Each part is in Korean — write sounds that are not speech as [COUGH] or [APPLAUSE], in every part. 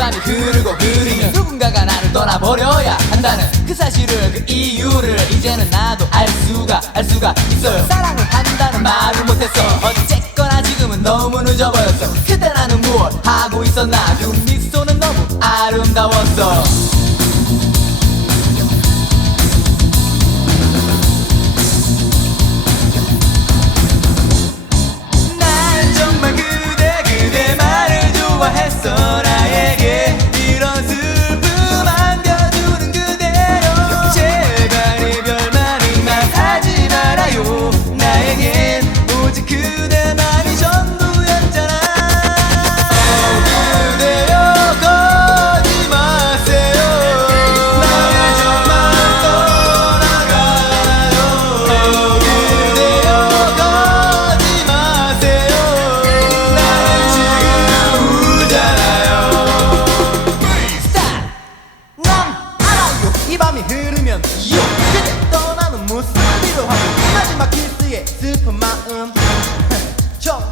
흐르고 흐르면 누군가가 나를 떠나버려야 한다는 그 사실을 그 이유를 이제는 나도 알 수가 알 수가 있어요. 사랑을 한다는 말을 못했어 어쨌거나 지금은 너무 늦어버렸어. 그때 나는 무엇 하고 있었나? 그 미소는 너무 아름다웠어 이 밤이 흐르면 요 그대 떠나는 모습이로 하고 마지막 키스의 슬픈 마음. [LAUGHS] 정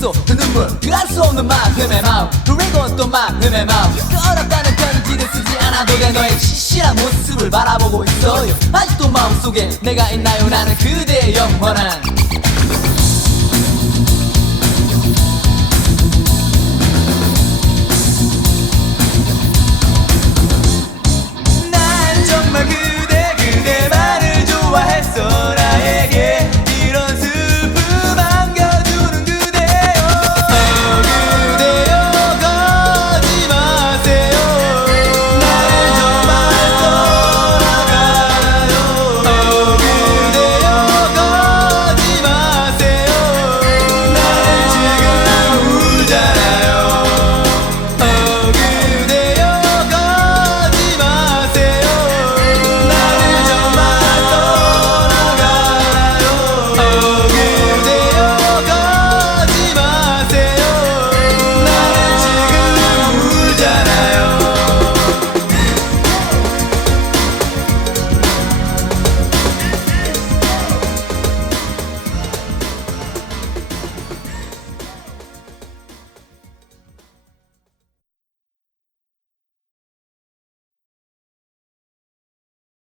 숨결 그그 눈물 그알수 없는 만큼의 마음. 그리고 또 만큼의 마음. 그 어렵다는 편지를 쓰지 않아도 돼. 너의 시시한 모습을 바라보고 있어요. 아직도 마음속에 내가 있나요? 나는 그대의 영원한